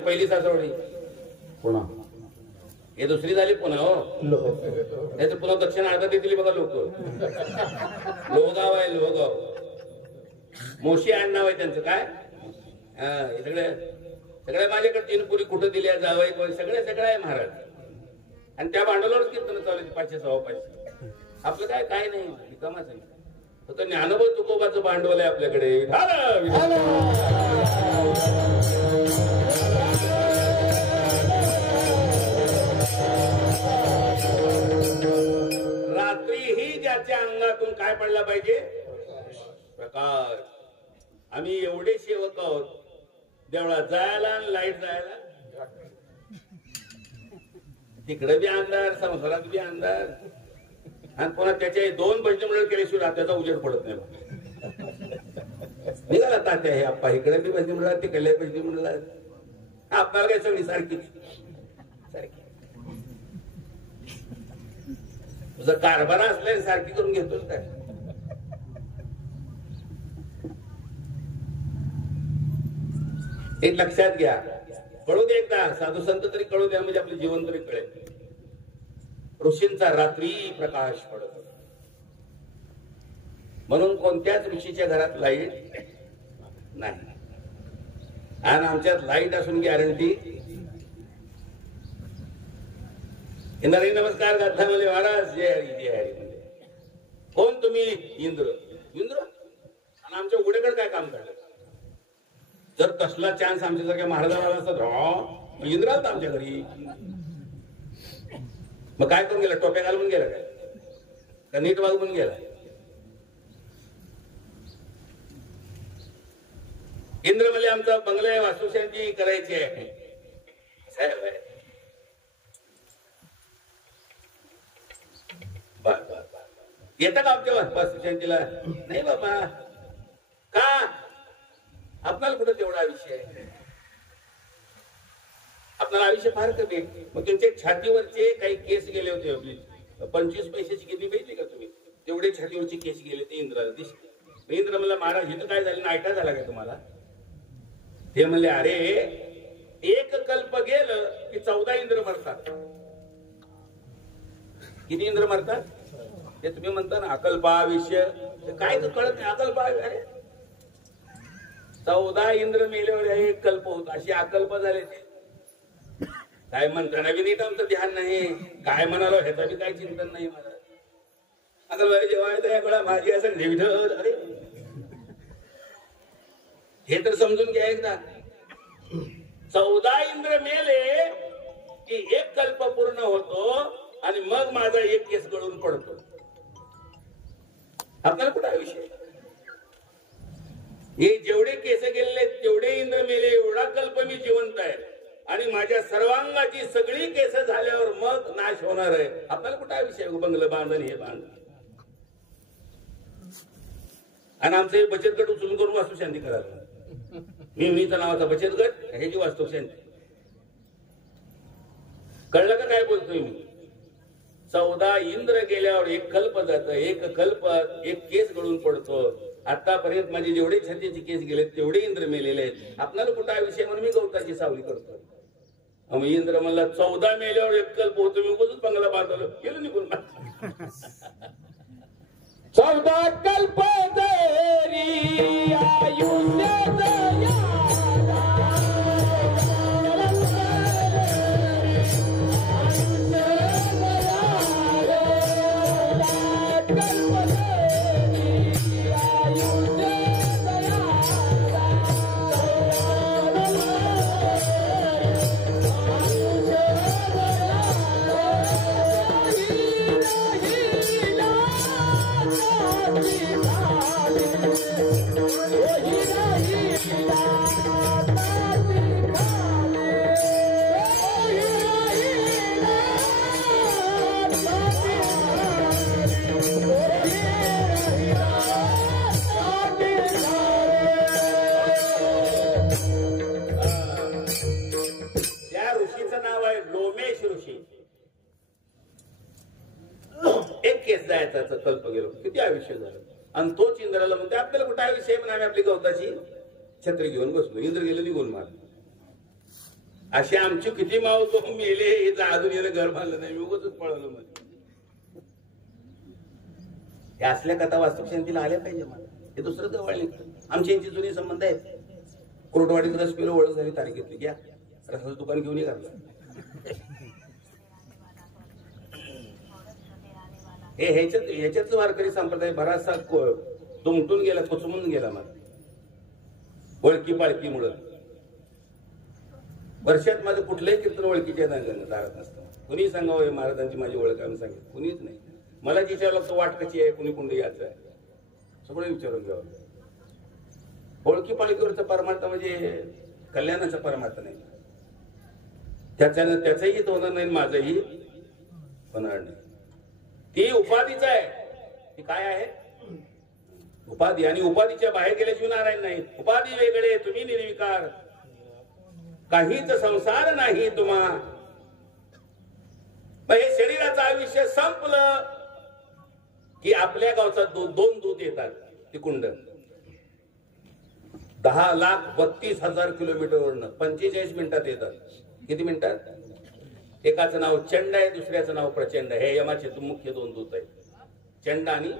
पहिली सासवडी पुन्हा हे दुसरी झाली पुन्हा हो नाही पुन्हा दक्षिण अर्धा देतील बघा लोक लोहगाव आहे लोहगाव मोशी आड नाव आहे त्यांचं काय हे सगळे माझ्याकडे 3 पुरी कुठं दिल्या जावई कोण सगळे आहे महाराज आणि त्या भांडवलावरच कीर्तन चालू 500 500 आपलं काय नाही रिकामाच नाही फक्त ज्ञानोबा तुकोबाचं भांडवल आहे आपल्याकडे रात्रीही ज्याच्या अंगातून काय पडला पाहिजे प्रकाश आम्ही एवढे सेवक आहोत देवळात जायला आणि लाईट जायला तिकडे बी अंधार संसारात बी अंधार आणि पुन्हा त्याचे 2 भजनी केल्याशिवाय त्याचा उजेड पडत नाही निघाला तात्या हे आप्पा इकडे बी भजनी मंडळात तिकडे भजनी मंडळात आपल्याला काय सगळी सारखी तुझा कारभार असलाय सारखी करून घेतोस काय हे लक्षात घ्या कळू दे एकदा साधू संत तरी कळू द्या म्हणजे आपलं जीवन तरी कळेल ऋषींचा रात्री प्रकाश पडतो म्हणून कोणत्याच ऋषीच्या घरात लाईट नाही आणि आमच्यात लाईट असून गॅरंटी इंद्राई नमस्कार गाथा मध्ये महाराज जय हरी जय हरी म्हणजे कोण तुम्ही इंद्र आणि आमच्या उघड्याकडे काय काम करणार जर तसला चान्स आमच्यासारख्या महाराजांना असतात इंद्र आलता आमच्या घरी मग काय करून गेला टोप्या घालून गेला काय का नीट वागून गेला इंद्र म्हणजे आमचा बंगला वास्तुशांती करायची आहे साहेब येतात आमच्या वास्तुशांतीला नाही बाबा का आपल्याला कुठं तेवढा आयुष्य आहे आपल्याला आयुष्य फार कमी मग त्यांच्या छातीवरचे काही केस गेले होते आपली 25 पैशाची किती माहिती का तुम्ही तेवढे छातीवरचे केस गेले ते इंद्राला दिसले इंद्र म्हणला महाराज हे तर काय झालं नायटा झाला काय तुम्हाला ते म्हणले अरे एक कल्प गेलं की 14 इंद्र मरतात किती इंद्र मरतात ते तुम्ही म्हणता ना अकल्पा आयुष्य काय तर कळत नाही अकल्पा अरे 14 इंद्र मेल्यावर एक कल्प होत अशी अकल्प झाले ते काय म्हणताना बी नीट आमचं ध्यान नाही काय म्हणालो ह्याचा बी काय चिंतन नाही मला अकल्पा जेव्हा माझी असं निविढ अरे हे तर समजून घ्या एकदा 14 इंद्र मेले की एक कल्प पूर्ण होतो आणि मग माझा एक केस गळून पडतो आपल्याला कुठं आयुष्य हे जेवढे केस गेलेले तेवढे इंद्र मेले एवढा कल्प मी जिवंत आहे आणि माझ्या सर्वांगाची सगळी केस झाल्यावर मग नाश होणार आहे आपल्याला कुठं आयुष्य बंगलं बांधण हे बांध आणि आमचं हे बचत गट उचलून करून वास्तुशांती करायला मीचा नावाचा बचत गट ह्याची वास्तुशांती कळलं का काय बोलतोय मी 14 इंद्र गेल्यावर एक कल्प जात एक कल्प एक केस गळून पडतो आतापर्यंत माझे जेवढे छातीचे केस गेले तेवढे इंद्र मेलेले आहेत आपल्याला कुठं आयुष्य म्हणून मी गवताची सावली करतो मग इंद्र म्हणला 14 मेल्यावर एक कल्प होतो मी उगाच बंगला बांधलो गेलो निघून 14 कल्प तरी आयुष्य कल्प गेलो किती आयुष्य झालं आणि तोच इंद्राला म्हणते आपल्याला कुठं आयुष्य आहे पण आम्ही आपली गवताची छत्री घेऊन बसलो इंद्र गेलो निघून मार असे आमची किती माव तो मेले हे अजून याला घर बांधलं नाही, मी उगाचच पळवलं मध्ये. हे असल्या कथा वास्तुशांतीला आल्या पाहिजे मला. हे दुसरं जवळ निघतं. आमची यांची जुनी संबंध आहेत. कोर्टवाडीत रस पिलो ओळख झाली तारखेतली, घ्या रसाचं दुकान घेऊन ये घातलं. हे ह्याच्याच वारकरी संप्रदाय बराचसा दुमटून गेला, कुचमून गेला मला ओळखी पाळखीमुळं. वर्षात माझं कुठलंही कीर्तन ओळखीच्या दारात नसतं. कुणी सांगावं महाराजांची माझी ओळख आम्ही सांगितलं, कुणीच नाही. मला विचारलं लागतं वाट कशी आहे, कुणी कुंडी याचं आहे, सगळं विचारून घ्यावं. ओळखी पाळखीवरचा परमार्थ म्हणजे कल्याणाचा परमार्थ नाही. त्याचंही हित होणार नाही, माझंही होणार नाही. ती उपाधीच आहे. ती काय आहे? उपाधी. आणि उपाधीच्या बाहेर गेल्याशिवाय नारायण नाही. उपाधी वेगळे, तुम्ही निर्विकार, काहीच संसार नाही तुम्हा. हे शरीराचं आयुष्य संपलं की आपल्या गावचा दोन दूध येतात. ती कुंड 10,32,000 किलोमीटरवरनं 45 मिनिटात येतात. किती मिनिटात? एकाचं नाव चंड आहे, दुसऱ्याचं नाव प्रचंड. हे यमाचे मुख्य दोन दूत आहेत, चंड आणि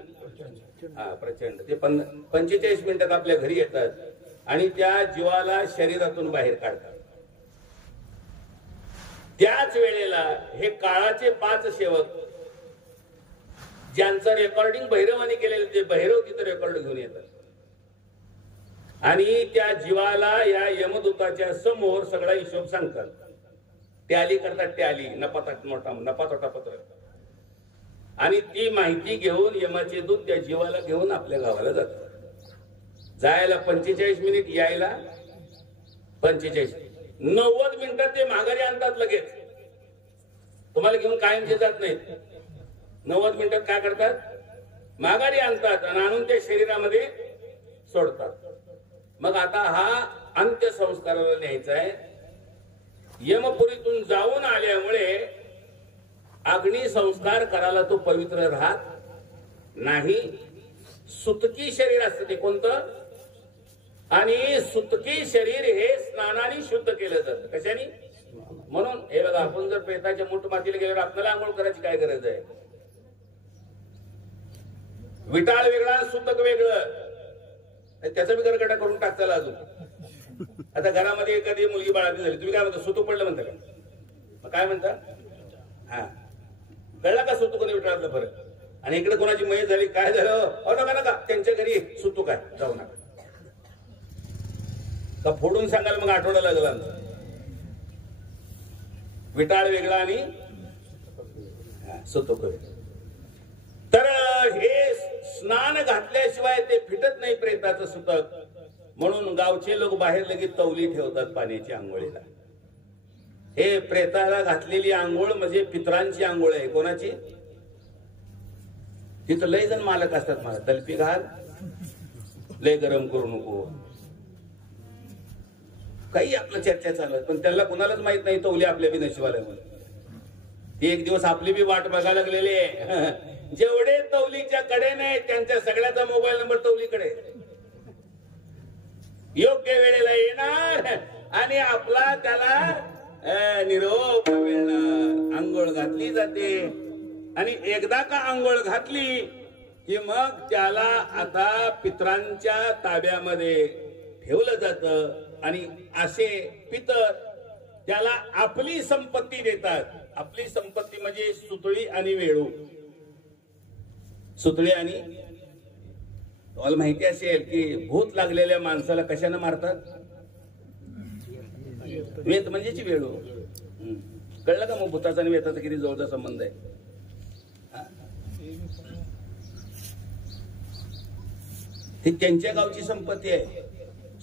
प्रचंड. ते 45 मिनिटात आपल्या घरी येतात आणि त्या जीवाला शरीरातून बाहेर काढतात. त्याच वेळेला हे काळाचे 5 सेवक, ज्यांचं रेकॉर्डिंग भैरवानी केलेलं, ते भैरव तिथं रेकॉर्ड घेऊन येतात आणि त्या जीवाला या यमदूताच्या समोर सगळा हिशोब सांगतात. टॅली करतात, टॅली, नफा तोटा पत्र. आणि ती माहिती घेऊन यमाचे दूत त्या जीवाला घेऊन आपल्या गावाला जातात. जायला 45 मिनिट, यायला 45. 90 मिनिटात ते माघारी आणतात लगेच. तुम्हाला घेऊन कायमचे जात नाहीत. 90 मिनिटात काय करतात? माघारी आणतात आणि आणून ते शरीरामध्ये सोडतात. मग आता हा अंत्यसंस्काराला न्यायचा आहे. यमपुरीतून जाऊन आल्यामुळे अग्निसंस्कार करायला तो पवित्र राहत नाही. सुतकी शरीर असतं ते. कोणतं? आणि सुतकी शरीर हे स्नानाने शुद्ध केलं जातं. कशाने? म्हणून हे बघा, आपण जर प्रेताच्या मूठ मातीला गेल्यावर आपल्याला आंघोळ करायची काय गरज आहे? विटाळ वेगळा, सुतक वेगळं. त्याचा बी गरगटा करून टाकताला अजून. आता घरामध्ये एखादी मुलगी बाळाची झाली, तुम्ही काय म्हणता? सुतू पडलं म्हणता का? मग काय म्हणता? हा, कळला का सुतू कोणी विटाळातलं फरक? आणि इकडे कोणाची मयत झाली, काय झालं? नका नका, त्यांच्या घरी सुतू काय, जाऊ नका. का फोडून सांगाल मग आठवडा लागला. विटाळ वेगळा आणि सुतक वेगळा. तर हे स्नान घातल्याशिवाय ते फिटत नाही प्रेताचं सुतक. म्हणून गावचे लोक बाहेर लगेच तवली ठेवतात पाण्याची आंघोळीला. हे प्रेताला घातलेली आंघोळ म्हणजे पितरांची आंघोळ आहे. कोणाची? तिथं लय जण मालक असतात. मला तलपी घाल, लय गरम करू नको, काही आपलं चर्चा चालत. पण त्याला कुणालाच माहित नाही तवली आपल्या बी नशिबाला. ते एक दिवस आपली बी वाट बघायला लागलेली आहे. जेवढे तवलीच्या कडे नाही त्यांच्या सगळ्याचा मोबाईल नंबर तवलीकडे. योग्य वेळेला येणार आणि आपला त्याला निरोप मिळणार. आंघोळ घातली जाते आणि एकदा का आंघोळ घातली की मग त्याला आता पितरांच्या ताब्यामध्ये ठेवलं जातं. आणि असे पितर त्याला आपली संपत्ती देतात. आपली संपत्ती म्हणजे सुतळी आणि वेळू. सुतळी आणि, तुम्हाला माहिती असेल की भूत लागलेल्या माणसाला कशाने मारतात? वेत म्हणजेची वेळू. कळलं का मग भूताचा आणि वेताचा किती जवळचा संबंध आहे? ही त्यांच्या गावची संपत्ती आहे,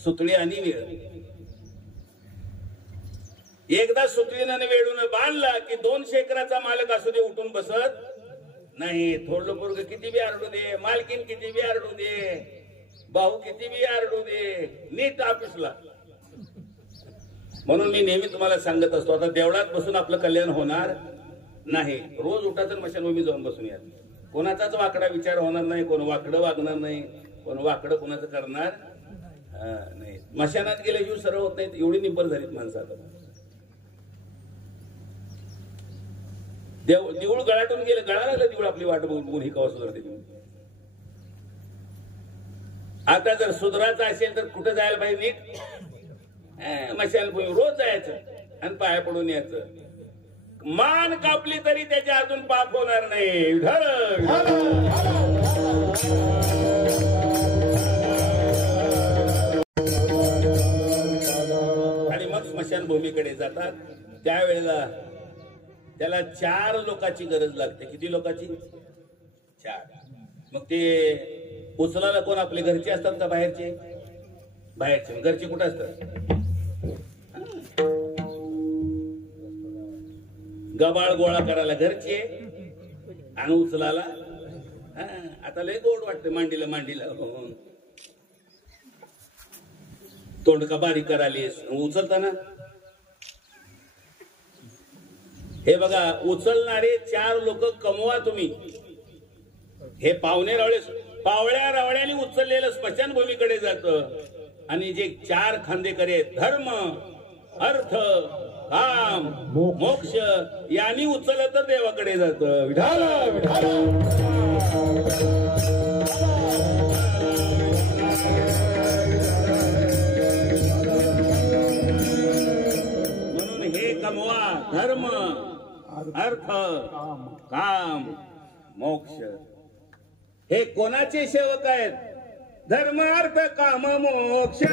सुतळी आणि वेळ. एकदा सुतळीनं वेळून बांधला की 200 एकराचा मालक असू दे उठून बसत नाही. थोडलं पोरग किती बी आरडू दे, मालकीन किती बी आरडू दे, भाऊ किती बी आरडू दे, नीट ऑफिसला. म्हणून मी नेहमी तुम्हाला सांगत असतो, आता देवळात बसून आपलं कल्याण होणार नाही. रोज उठा तर मशानभूमी जाऊन बसून या. कोणाचाच वाकडा विचार होणार नाही, कोण वाकडं वागणार नाही, कोण वाकडं कोणाचं करणार नाही. मशानात गेल्याशिवाय सर्व होत नाही. एवढी निब्बर झालीत माणसं आता. देऊळ गळाटून गेलं, गळा लागलं देऊळ आपली वाट बघून ही कवा सुधारते. आता जर सुधारायचं असेल तर कुठं जायला पाहिजे? नीट मशालभूमी रोज जायचं आणि पाया पडून यायचं. मान कापली तरी त्याच्या अजून पाप होणार नाही. आणि मग स्मशानभूमीकडे जातात. त्यावेळेला त्याला 4 लोकांची गरज लागते. किती लोकांची? 4. मग ते उचलायला कोण? आपले घरचे असतात का बाहेरचे? बाहेरचे. घरचे कुठे असतात? गबाळ गोळा करायला घरचे आणि उचलाला. आता लय गोड वाटते. मांडीला मांडीला तोंडका बारीक करालीस उचलताना. हे बघा, उचलणारे 4 लोक कमवा तुम्ही. हे पावणे रावळे पावळ्या रावळ्याने उचललेलं स्मशानभूमीकडे जातं. आणि जे 4 खांदेकरी आहेत, धर्म अर्थ काम मोक्ष, यांनी उचललं तर देवाकडे जातं. विठाल विठाल. म्हणून हे कमवा. धर्म अर्थ काम मोक्ष. हे कोणाचे सेवक आहेत? धर्म अर्थ काम मोक्ष.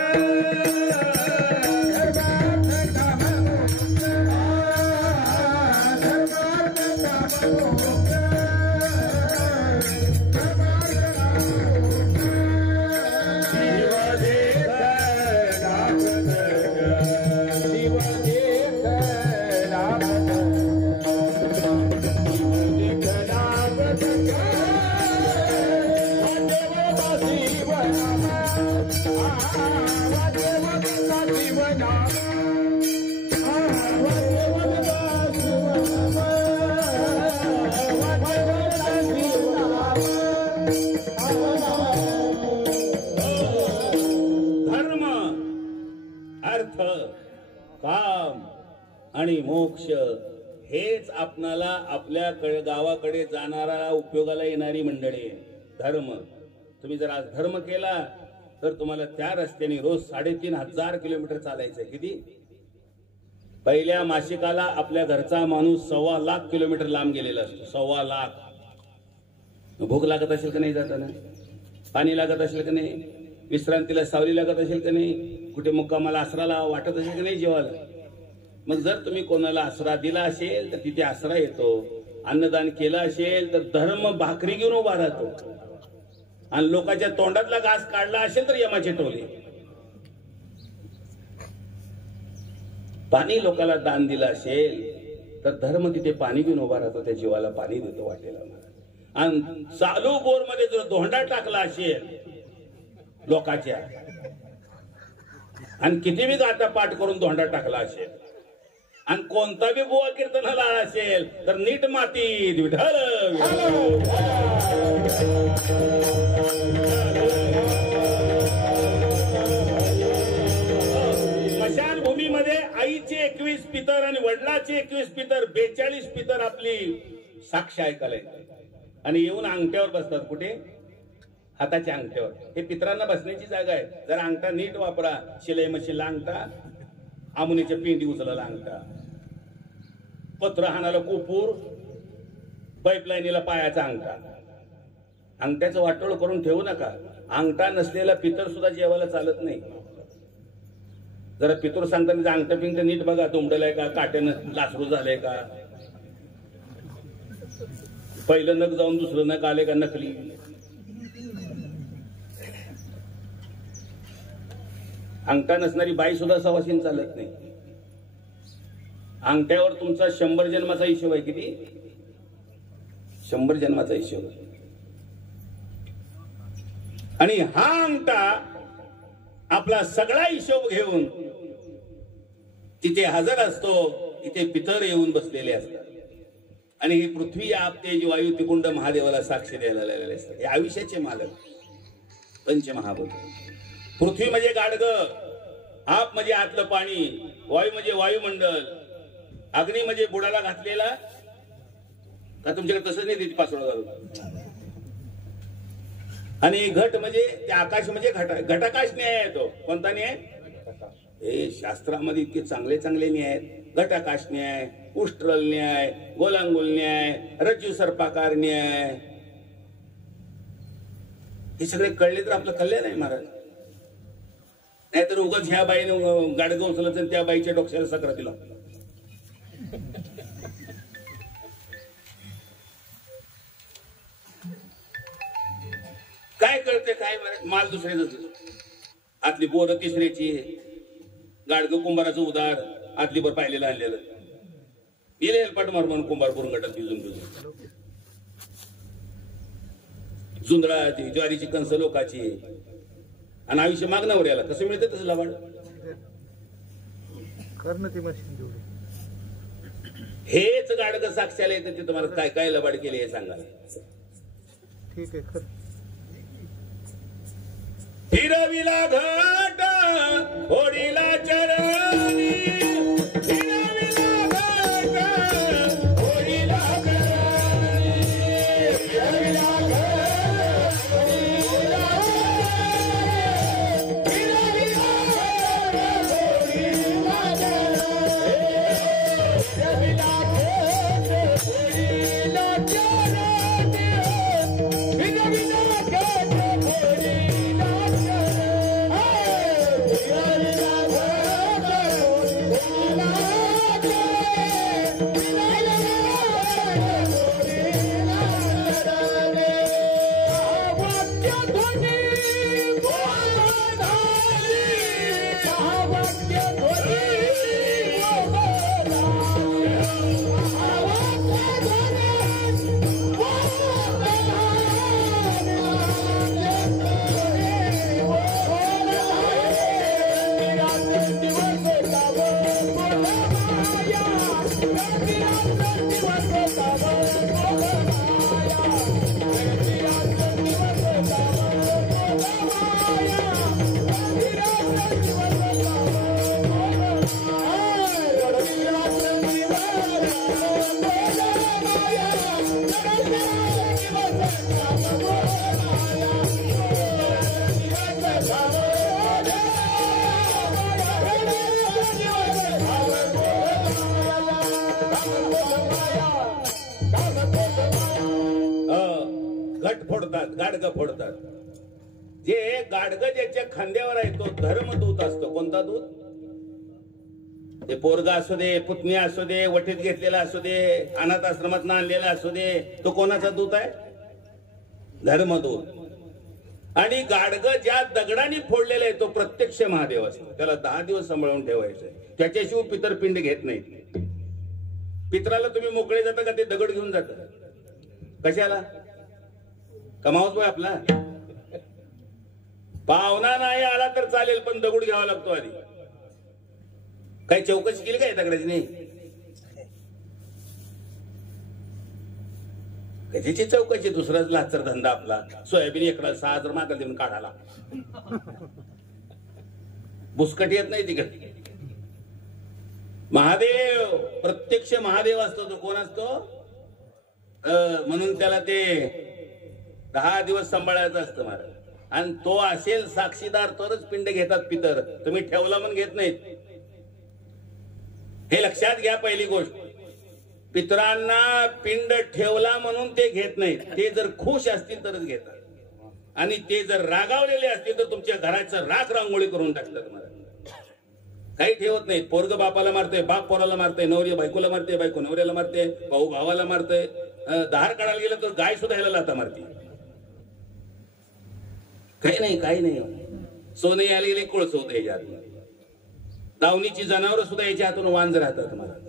काम आणि मोक्ष हेच आपणाला आपल्या गावाकडे जाणारा उपयोगाला येणारी मंडळी आहे. धर्म. तुम्ही जर आज धर्म केला तर तुम्हाला त्या रस्त्याने रोज 3,500 किलोमीटर चालायचं. किती? पहिल्या मासिकाला आपल्या घरचा माणूस 1.25 लाख किलोमीटर लांब गेलेला असतो. 1.25 लाख. भूक लागत असेल का नाही जाताना? पाणी लागत असेल का नाही? विश्रांतीला सावली लागत असेल का नाही? कुठे मुक्कामाला आसराला वाटत असेल की नाही जेवायला? मग जर तुम्ही कोणाला आसरा दिला असेल तर तिथे आसरा येतो. अन्नदान केलं असेल तर धर्म भाकरी घेऊन उभा राहतो. आणि लोकांच्या तोंडातला घास काढला असेल तर यमाचे टोले. पाणी लोकांना दान दिलं असेल तर धर्म तिथे पाणी घेऊन उभा राहतो. त्या जीवाला पाणी देतो वाटेला. आणि चालू बोर मध्ये जर धोंडा टाकला असेल लोकांच्या आणि किती बी गाता पाठ करून धोंडा टाकला असेल आणि कोणता बी बुवा कीर्तनाला असेल तर नीट मातीत विठ्ठल. स्मशानभूमीमध्ये आईचे 21 पितर आणि वडिलाचे 21 पितर 42 पितर आपली साक्ष ऐकायला येतात. आणि येऊन अंगठ्यावर बसतात. कुठे? हाताच्या अंगठ्यावर. हे पितरांना बसण्याची जागा आहे. जर अंगठा नीट वापरा. शिलाई मशीनला अंगठा, आमुनीच्या पिंडी उचलायला अंगठा, पत्र हाणाला कोपूर, पाईपलाईनीला पायाचा अंगठा. अंगठ्याचं वाटोळ करून ठेवू नका. अंगठा नसलेला पितर सुद्धा जेवायला चालत नाही. जरा पितूर सांगताना अंगठा पिंगठा नीट बघा. तुंबडलाय का? काट्यानं लासरू झालंय का? पहिलं नख जाऊन दुसरं नख आले का नकली? अंगठा नसणारी बाई सुद्धा सवासीन चालत नाही. अंगठ्यावर तुमचा 100 जन्माचा हिशोब आहे. किती? 100 जन्माचा हिशोब. आणि हा अंगठा आपला सगळा हिशोब घेऊन तिथे हजर असतो. इथे पितर येऊन बसलेले असतात. आणि ही पृथ्वी, आप, तेज, वायू, त्रिकुंड महादेवाला साक्ष द्यायला लागलेले असतात. हे आयुष्याचे मालक पंचमहाभूत. पृथ्वी म्हणजे गाडगं, आप म्हणजे आतलं पाणी, वायू म्हणजे वायुमंडल, अग्नी म्हणजे बुडाला घातलेला का तुमच्याकडे तसंच नाही त्याची पासवर्ड घालून. आणि घट म्हणजे ते आकाश म्हणजे घटाकाश न्याय आहे. तो कोणता न्याय? हे शास्त्रामध्ये इतके चांगले चांगले न्याय आहेत. घटाकाश न्याय, उष्ट्रल न्याय, गोलांगुल न्याय, रज्जू सर्पाकार न्याय, हे सगळे कळले तर आपलं कल्याण आहे महाराज. नाहीतर उगाच ह्या बाईने गाडगं उचललं तर त्या बाईच्या डोक्याला सक्रातीला. काय कळते काय माल दुसऱ्याच, आतली बोर तिसऱ्याची, गाडगं कुंभाराचं उदार आतली बर पाहिलेलं आणलेलं गेले हेलपाट मार म्हणून कुंभार करून गटात भिजून भिजून. जुंधळाची ज्वारीची कंस लोकाची, आणि आयुष्य मागण्यावर याला कसं मिळतं तसं लबाड. हेच गाडगं साक्षाला येतं ते तुम्हाला काय काय लबाड केले हे सांगा. ठीक आहे खरं. फिरविला घाट होडीला चरणी, फिरविला घाट होडीला चरणी, फिरविला घाट होडीला चरणी, फिरविला घाट होडीला चरणी, फिरविला घाट होडीला चरणी, फिरविला घाट होडीला. घट फोडतात, गाडगं फोडतात. जे गाडगं ज्याच्या खांद्यावर आहे तो धर्मदूत असतो. कोणता दूत? ते पोरगा असू दे, पुतणी असू दे, वटीत घेतलेला असू दे, अनाथ आश्रमात आणलेला असू दे, तो कोणाचा दूत आहे? धर्मदूत. आणि गाडगं ज्या दगडाने फोडलेला आहे तो प्रत्यक्ष महादेव असतो. त्याला 10 दिवस सांभाळून ठेवायचं. त्याच्याशिवाय पितरपिंड घेत नाही. पितराला तुम्ही मोकळे जाता का ते दगड घेऊन जाता? कशाला? कमावतोय आपला. पाहुणा नाही आला तर चालेल पण दगड घ्यावा लागतो आधी. काही चौकशी केली काय दगडाची? नाही. कशाची चौकशी? दुसराच लाचर धंदा आपला. सोयाबीन एकला 6,000 मागल देऊन काढाला. बुसकट येत नाही तिकडे. महादेव प्रत्यक्ष महादेव असतो. तो कोण असतो? म्हणून त्याला ते 10 दिवस सांभाळायचं असतं महाराज. आणि तो असेल साक्षीदार तरच पिंड घेतात पितर. तुम्ही ठेवला म्हणून घेत नाहीत. हे लक्षात घ्या. पहिली गोष्ट, पितरांना पिंड ठेवला म्हणून ते घेत नाहीत. ते जर खुश असतील तरच घेतात. आणि ते जर रागावलेले असतील तर तुमच्या घराचं राख रांगोळी करून टाकतात महाराज. काही ठेवत नाहीत. पोरग बापाला मारतय, बाप पोराला मारतय, नवरी बायकोला मारते, बायको नवऱ्याला मारते, भाऊ भावाला मारतय. दहार काढायला गेलं तर गाय सुद्धा ह्याला लाथा मारते. काही नाही, काही नाही. सोनं यायला गेले कोळस होत याच्या हातून. दावणीची जनावर सुद्धा याच्या हातून वांज राहतात महाराज.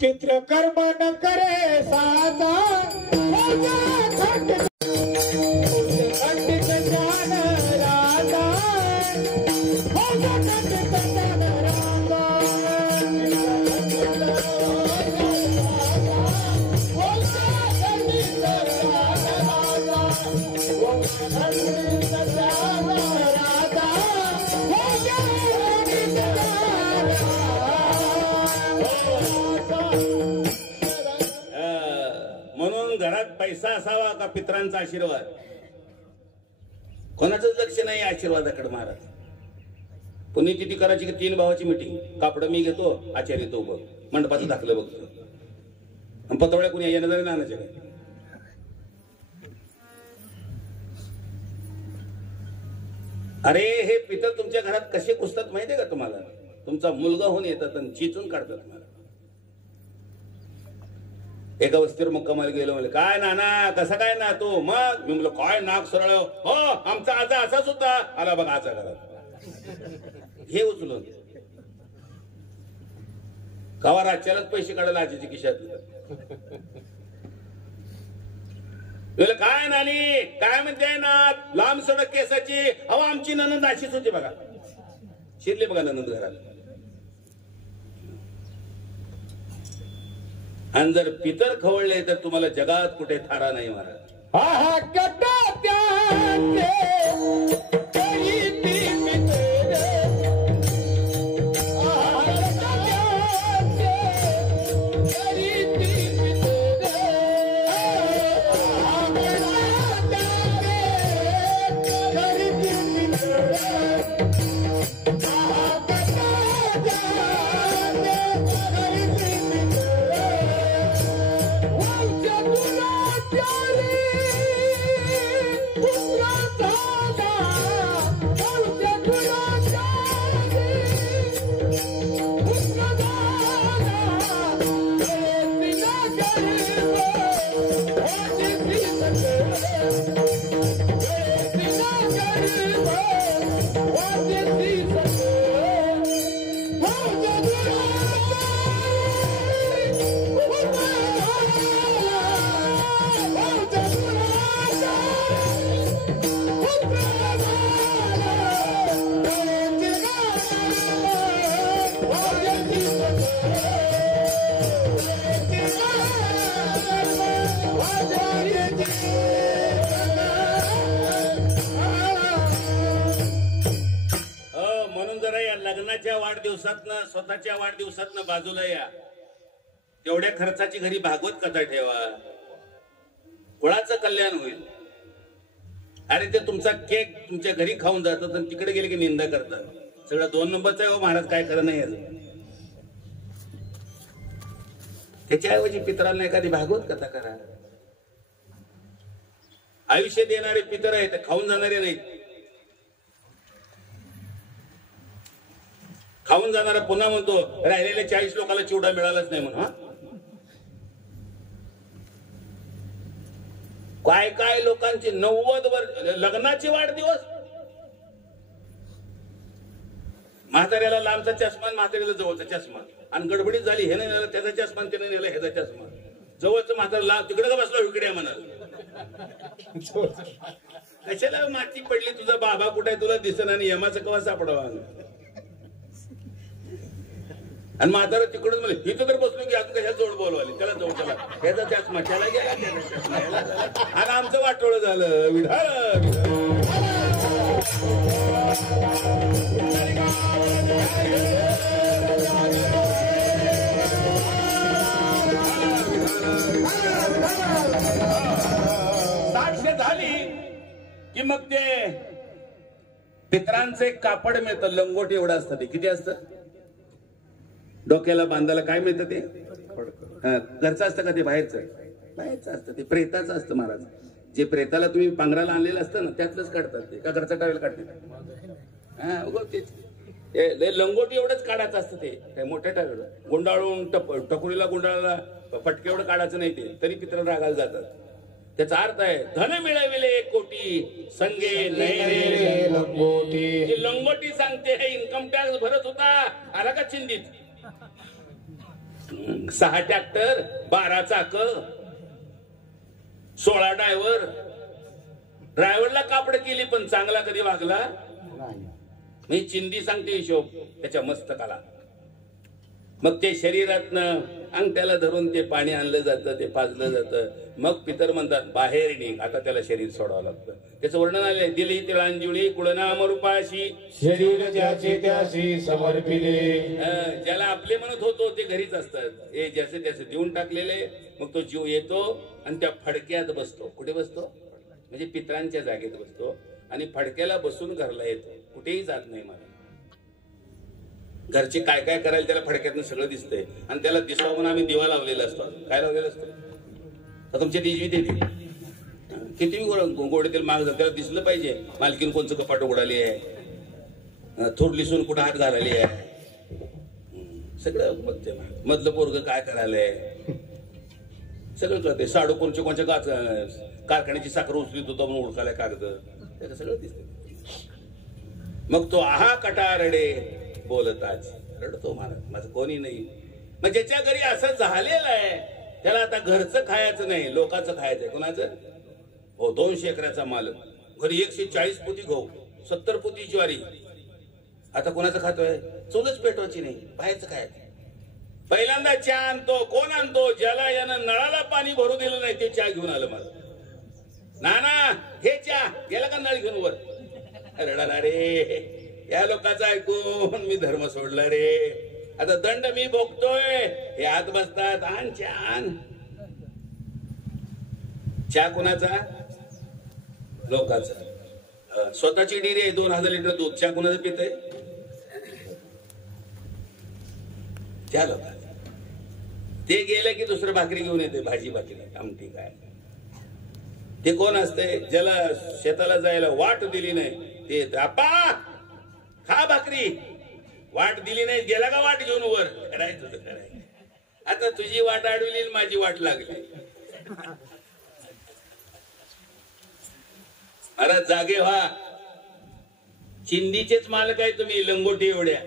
चित्रकर्म न करे साधा पैसा असावा का पित्रांचा आशीर्वाद? कोणाचंच लक्ष नाही आशीर्वादाकडे महाराज. पुण्यतिथी करायची की 3 भावाची मिटिंग. कापड मी घेतो, आचार्य तो बघ, मंडपाचं दाखलं बघतो, आणि पतवळ्या कुणी येणार जाणे नानाच्या काय. अरे हे पितर तुमच्या घरात कसे घुसतात माहितीये का तुम्हाला? तुमचा मुलगा होऊन येतात आणि चिचून काढतात मला. एका वस्तीवर मुक्कामाला गेलो, म्हणजे काय नाना कसा काय ना तो? मग मी म्हणलं काय नाक सरळ हो, आमचा आजा असा सुद्धा आला बघा आजा घरात. हे उचलून कवा राज्यालाच पैसे काढायला आजीची खिशात. काय नानी काय म्हणते ना, लांब सडक केसाची. अहो आमची ननंद अशीच होती बघा, शिरली बघा ननंद घरात. आणि जर पितर खवळले तर तुम्हाला जगात कुठे थारा नाही महाराज. स्वतःच्या वाढदिवसातनं बाजूला या. तेवढ्या खर्चाची घरी भागवत कथा ठेवा, कुळाचं कल्याण होईल. अरे ते तुमचा केक तुमच्या घरी खाऊन जातात आणि तिकडे गेले की निंदा करतात. सगळं 2 नंबरचा आहे हो महाराज, काय खरं नाही याचं. त्याच्याऐवजी पितरांना एखादी भागवत कथा करा. आयुष्य देणारे पितर आहेत, खाऊन जाणारे नाहीत. खाऊन जाणारा पुन्हा म्हणतो राहिलेल्या 40 लोकांना चिवडा मिळालाच नाही म्हणून. काय काय लोकांचे 90 वर्ष लग्नाचे वाढदिवस. म्हाताऱ्याला लांबचा चष्मा, म्हाताऱ्याला जवळचा चष्मा, आणि गडबडीत झाली हे नाही त्याचा चष्मा, त्याने नेला ह्याचा चष्मा. जवळचं म्हातारा लांब तिकडे का बसला इकडे म्हणाल. कशाला माती पडली, तुझा बाबा कुठे तुला दिसेना आणि यमाचं कवा सापडावा. आणि म्हातारा तिकडून म्हणजे इथं तर बसलो की अजून कशा जोड बोलवाली, त्याला जोड चला ह्याचा चष्मा त्याला गेला, आणि आमचं वाटोळं झालं. विढाळ साक्ष झाली की मग ते पितरांचं एक कापड मिळतं, लंगोट एवढं असतं. ते किती असतं? डोक्याला बांधायला काय मिळतं ते? घरचं असतं का ते बाहेरचं? बाहेरचं असतं, ते प्रेताचं असतं महाराज. जे प्रेताला तुम्ही पांघराला आणलेलं असतं ना त्यातलंच काढतात ते, का घरचा टावेल काढते? हा ते लंगोटी एवढंच काढायचं असतं. ते काय मोठ्या टावेल गुंडाळून टकुरीला गुंडाळाला पटके एवढं काढायचं नाही. ते तरी पित्र रागायला जातात. त्याचा अर्थ आहे धन मिळविले कोटी संगे नाही लंगोटी. लंगोटी सांगते हे इन्कम टॅक्स भरत होता, आला का चिंधीत. 6 ट्रॅक्टर, 12 चाक, 16 ड्रायव्हर. ड्रायव्हरला कापड केली पण चांगला कधी वागला मी चिंदी सांगते हिशोब त्याच्या मस्तकाला. मग ते शरीरातनं अंगठ्याला धरून ते पाणी आणलं जातं, ते पाजलं जातं. मग पितर म्हणतात बाहेर निघ, आता त्याला शरीर सोडावं लागतं. त्याचं वर्णन आलंय, दिली तिळांजुळी कुळनामरूपाशी शरीर ज्याचे त्याशी समर्पिले. ज्याला आपले म्हणत होतो ते घरीच असतात, हे ज्याचे त्याचे देऊन टाकलेले. मग तो जीव येतो आणि त्या फडक्यात बसतो. कुठे बसतो? म्हणजे पितरांच्या जागेत बसतो आणि फडक्याला बसून घरला येतो. कुठेही जात नाही. मला घरचे काय काय करायला त्याला फडक्यातनं सगळं दिसतंय आणि त्याला दिसावं म्हणून आम्ही दिवा लावलेला असतो. काय लावलेला असतो? तर तुमच्या दिजवी देते किती गोडीतील माग जात त्याला दिसलं पाहिजे. मालकीन कोणचं कपाट उघडाली आहे, थोरलीसून कुठं हात घालाली आहे, सगळं बघते. मधलं पोरग काय करायलंय सगळं कळतंय. साडू कोणच्या कारखान्याची साखर उचलीत होता म्हणून उडकालाय कागद, त्याचं सगळं दिसत. मग तो आहा कटा रडे बोलताच रडतो महाराज, माझं कोणी नाही. मग ज्याच्या घरी असं झालेलं आहे त्याला आता घरचं खायचं नाही, लोकांचं खायचंय. कोणाचं? हो, 200 एकराचा मालक, घरी 140 पोती गहू, 70 पोती ज्वारी. आता कोणाचं खातोय? चूलच पेटवायची नाही, बाहेरचं खायचं. पहिल्यांदा चहा आणतो. कोण आणतो? ज्याला यानं नळाला पाणी भरू दिलं नाही ते चहा घेऊन आलं. मला नाना हे चहा गेला का नळ घेऊन वर? रडाला रे, या लोकांचं ऐकून मी धर्म सोडला रे, आता दंड मी भोगतोय. हे आत बसतात, आण चहा आण. चहा कुणाचा? लोकांचा. स्वतःची डेअरी आहे, 2000 लिटर दूध. चहा कुणाचं पितय? त्या लोकांचा. ते गेलं की दुसरं भाकरी घेऊन येते, भाजी भाकरी आमटी काय. ते कोण असते? ज्याला शेताला जायला वाट दिली नाही ते आपा खा भाकरी. वाट दिली नाही, गेला का वाट घेऊन वर? करायचं तर करायचं. आता तुझी वाट अडवली, माझी वाट लागली. अरे जागे व्हा. चिंदीचेच मालक आहे तुम्ही, लंगोटी एवढ्या.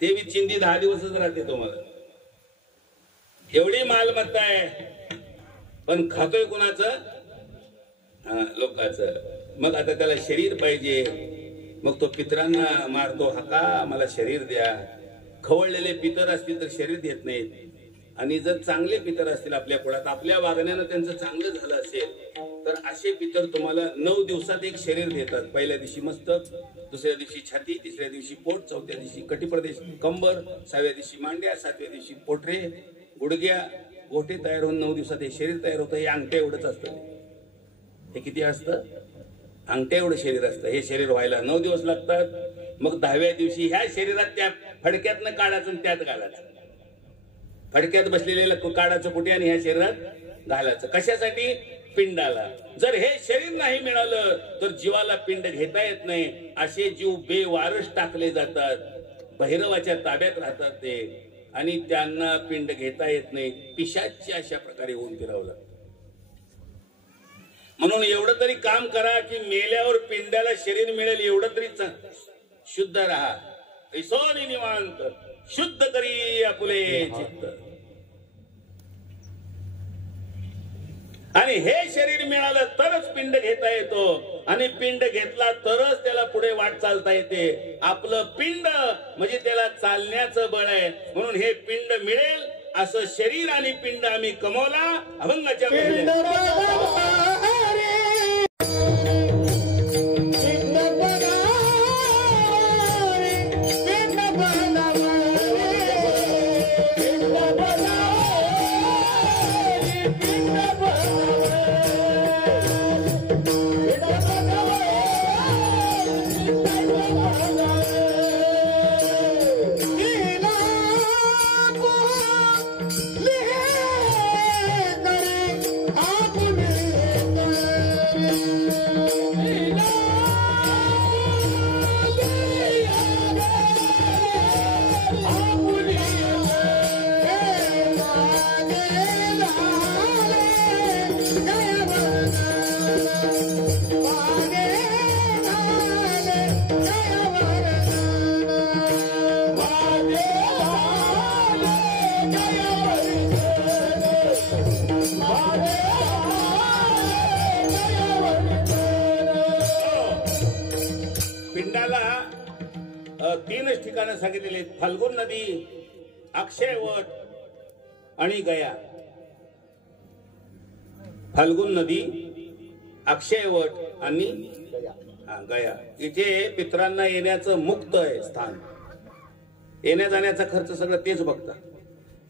ते बी चिंदी 10 दिवसच राहते तुम्हाला. एवढी मालमत्ता आहे, पण खातोय कुणाचं? लोकांचं. मग आता त्याला शरीर पाहिजे. मग तो पितरांना मारतो, हाका मला शरीर द्या. खवळलेले पितर असतील तर शरीर देत नाहीत. आणि जर चांगले पितर असतील आपल्या कुळात, आपल्या वागण्यानं त्यांचं चांगलं झालं असेल तर असे पितर तुम्हाला 9 दिवसात एक शरीर देतात. पहिल्या दिवशी मस्तक, दुसऱ्या दिवशी छाती, तिसऱ्या दिवशी पोट, चौथ्या दिवशी कटिप्रदेश कंबर, 6व्या दिवशी मांड्या, 7व्या दिवशी पोटरे, गुडघ्या, गोटे तयार होऊन 9 दिवसात हे शरीर तयार होतं. हे अंगठ्या एवढंच असतं. हे किती असतं? अंगठ्या एवढं शरीर असतं. हे शरीर व्हायला 9 दिवस लागतात. मग 10व्या दिवशी ह्या शरीरात त्या फडक्यातनं काढायचं आणि त्यात घालायचं. फडक्यात बसलेल्या काढायचं कुठे आणि ह्या शरीरात घालायचं. कशासाठी? पिंडाला. जर हे शरीर नाही मिळालं तर जीवाला पिंड घेता येत नाही. असे जीव बेवारस टाकले जातात, भैरवाच्या ताब्यात राहतात ते, आणि त्यांना पिंड घेता येत नाही. पिशाच्य अशा प्रकारे होऊन फिरवलं. म्हणून एवढं तरी काम करा की मेल्यावर पिंडाला शरीर मिळेल, एवढं तरी शुद्ध राहा. ऐसोनी निवांत शुद्ध करी आपुले चित्त. आणि हे शरीर मिळालं तरच पिंड घेता येतो, आणि पिंड घेतला तरच त्याला पुढे वाट चालता येते. आपलं पिंड म्हणजे त्याला चालण्याचं बळ आहे. म्हणून हे पिंड मिळेल असं शरीर आणि पिंड आम्ही कमवला. अभंगाच्या पिंडाला 3च ठिकाणं सांगितलेली. फाल्गुन नदी, अक्षयवट आणि गया. फाल्गुन नदी, अक्षयवट आणि गया. इथे पितरांना येण्याचं मुक्त आहे स्थान. येण्या जाण्याचा खर्च सगळं तेच बघतात.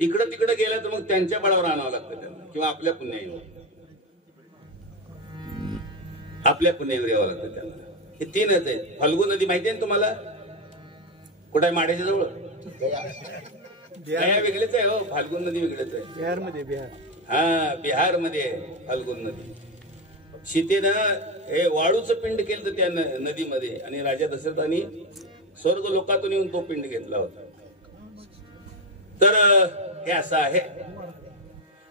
इकडं तिकडं गेलं तर मग त्यांच्या बळावर आणावं लागतं त्यांना, किंवा आपल्या पुण्याईवर यावं लागतं त्यांना. हे तीनच आहेत. फाल्गुन नदी माहिती आहे ना तुम्हाला? कुठे आहे? माड्याच्या जवळ. गया वेगळेच आहे हो, फाल्गुन नदी वेगळेच आहे. बिहार मध्ये बिहार. हा, बिहार मध्ये आहे फाल्गुन नदी. सीतेनं हे वाळूचं पिंड केलं तर त्या नदीमध्ये, आणि राजा दशरथाने स्वर्ग लोकातून येऊन तो पिंड घेतला होता. तर हे असं आहे.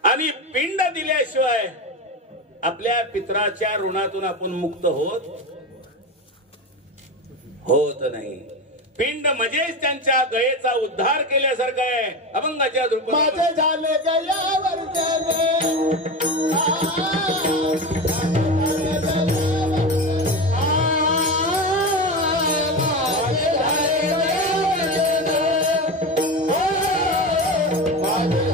आणि पिंड दिल्याशिवाय आपल्या पितराच्या ऋणातून आपण मुक्त होत नाही. पिंड म्हणजेच त्यांच्या गयेचा उद्धार केल्यासारखं आहे. अभंगाच्या माझे झाले गयावर माझे